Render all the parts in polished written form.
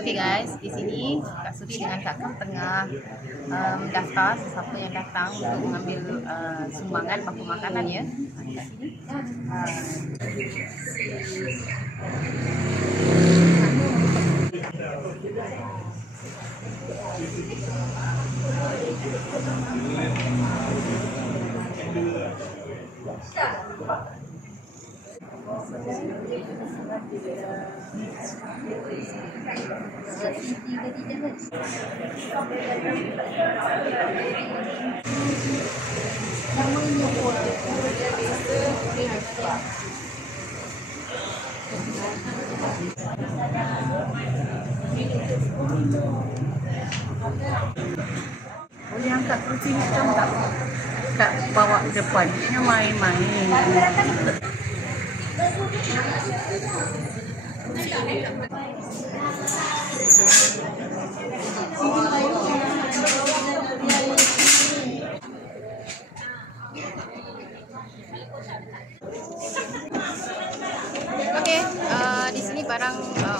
Okay guys, di sini Kak Suti dengan Kak Kam tengah daftar siapa yang datang untuk mengambil sumbangan paku makanan ya. Boleh angkat kerusi hitam tak? Kak bawa ke depan. Dia main-main. Okey, di sini barang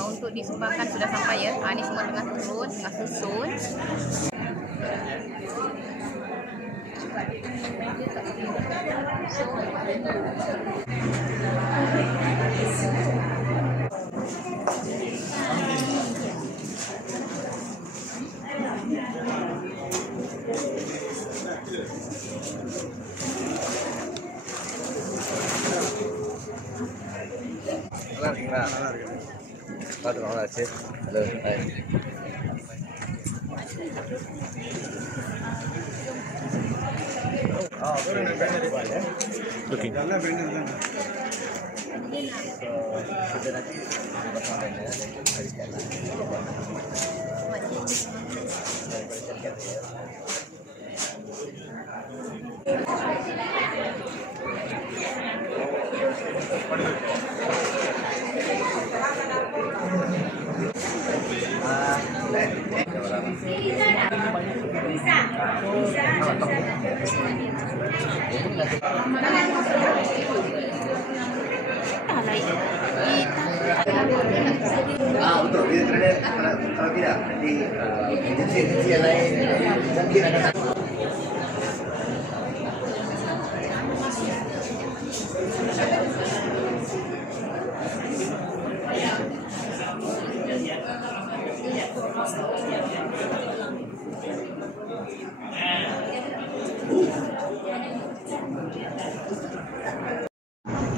untuk disumbangkan sudah sampai ya. Ini semua tengah turun, tengah susun. Halo, hai. Looking. Betul. Kalau tidak nanti agensi yang lain mungkin akan.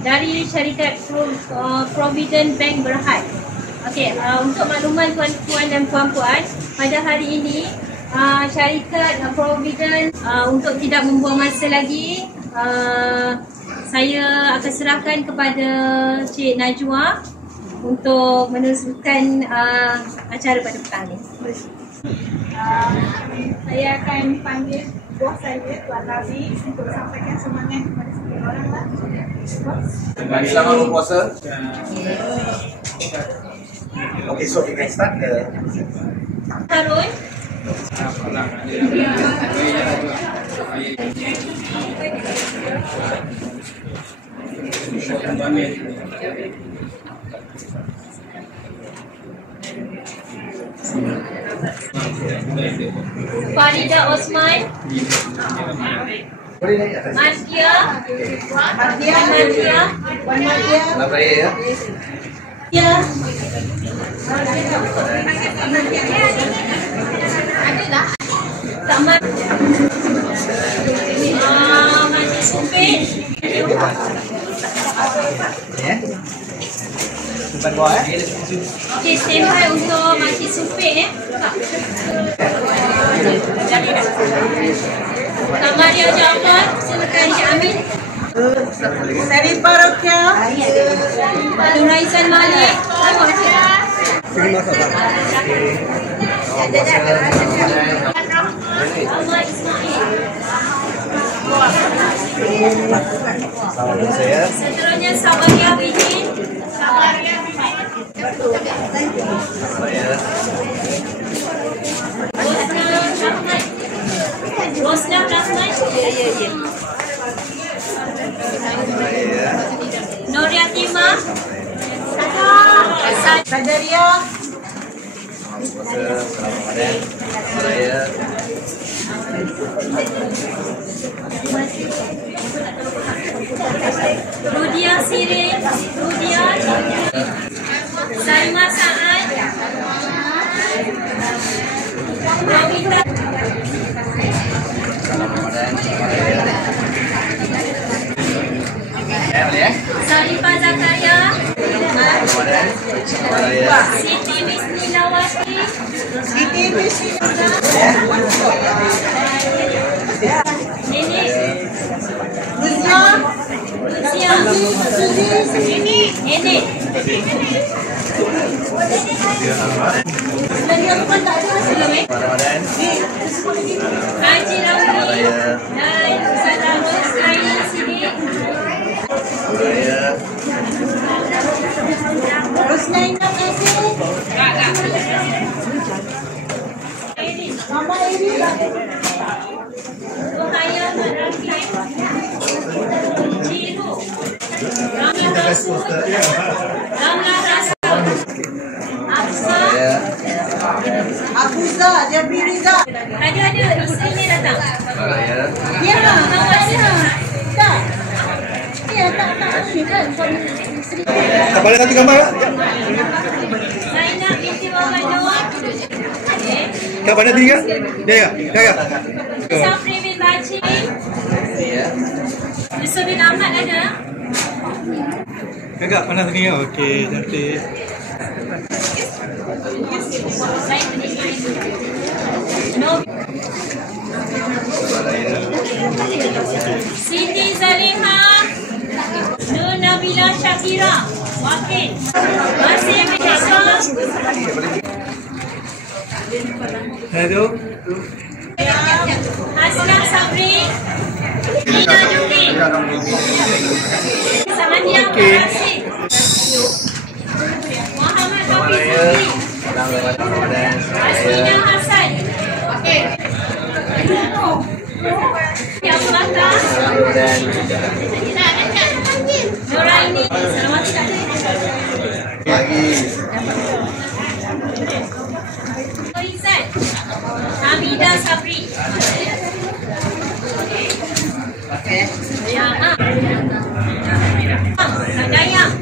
Dari syarikat Provident Bank Berhad. Okey, untuk makluman tuan-tuan dan puan-puan, pada hari ini syarikat Provident untuk tidak membuang masa lagi, saya akan serahkan kepada Cik Najwa untuk meneruskan acara pada petang ini. Saya akan panggil bos saya, Tuan Razi, untuk sampaikan semangat kepada semua orang lah. Selamat berpuasa. Okay, so we can start the. Harun. Farida Osman. Madia. Selamat raya ya. Ya. Tamat. Masih Supit. Ya. Simpan bawah ya. Okey, standby untuk Makcik Supit ya. Kak Maria Jaafar, silakan Cik Amin. Dari Parokia. Nur Raizan Malik. Ahmad Ismail. Salam saya. Seterusnya Sabaria Bidin. Rosna Rahman. Ya. Sadaria. Selamat Ramadan. Raya. Rudia Sirin, Rudia, Salma Saad, Rawita, Ramadan. Raya. Boleh Sarifah Zakaria, Ramadan. Raya. Siti Bismillawati, Siti Nenek, Luzia. Lucia, Nenek, Ramadan. Haji Ramli, dan Ustazah Rosraini Sidik, Raya. Rosnaina Kasih. Mama Iri. Ohaya Rafi, Jiru, Ramla Rasul, Ramla Rasul, Afsa, Raya. Abuza, Jabri Riza. ada isteri ni datang. Raya. Ya, kawan dia. Tak. Ya, tak ni kan suami isteri. Boleh satu gambar tak? Zainab binti Muhammad Nawab. Okey. Kat mana tinggal? Ya. Safri bin Baci, Ya. Yusuf bin Ahmad ada. Kakak mana tinggal? Okey, cantik. Siti Zaliha, Nur Nabila Syakira, Wakil, Masih bin Islam, Hello. Hasna Sabri, Nina Jumi, Sahadiah Makasih, Muhammad Hafiz Zuri, Selamat Ramadan. Asmina Hassan, Yang Mata, Ramadan. Nuraini, selamat datang. Pagi. Izzat, Hamidah Sabri. Ya, Kak Dayang.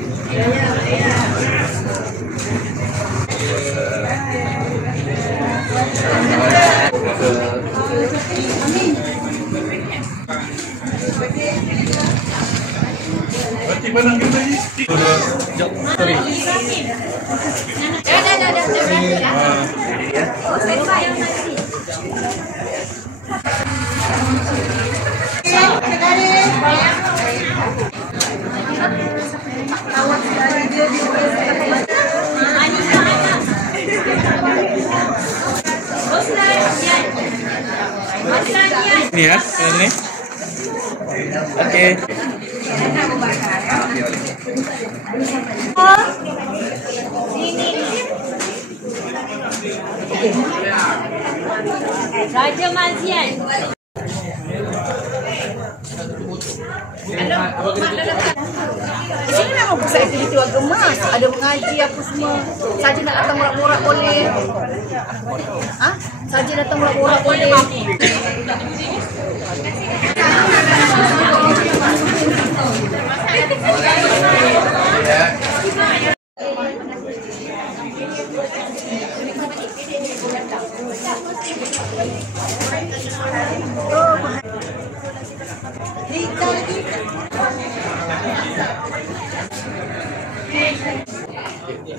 Ibrahim. Oh, saya yang nasi. Anissa Anak. Roslan Dian. Roslan Dian. Ni ya, yang ni. Okey. Raja Mazian. Di sini memang pusat aktiviti agama, ada mengaji apa semua. Saja nak datang borak-borak boleh. Saja datang borak-borak boleh.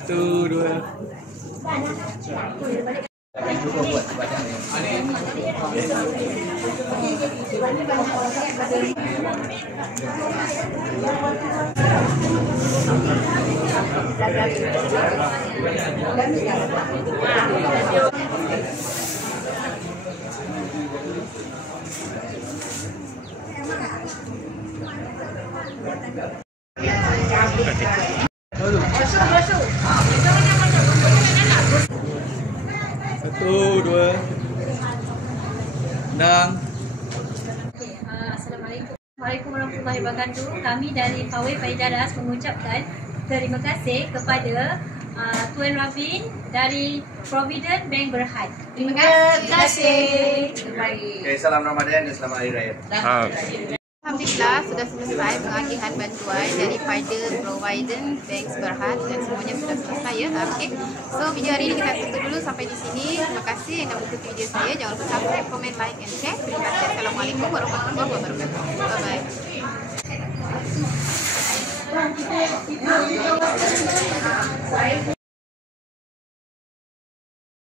Satu, dua. Satu, dua. Dan Assalamualaikum warahmatullahi wabarakatuh. Kami dari Pawai Paidaras mengucapkan terima kasih kepada Tuan Rabin dari Provident Bank Berhad. Terima kasih. Okay, salam Ramadan dan selamat Hari Raya. Alhamdulillah sudah selesai pengagihan bantuan daripada Provident Bank Berhad dan semuanya sudah selesai ya. Okey. So video hari ini kita tutup dulu sampai di sini. Terima kasih yang dah mengikuti video saya. Jangan lupa subscribe, komen, like and share. Terima kasih. Assalamualaikum warahmatullahi wabarakatuh. Bye bye.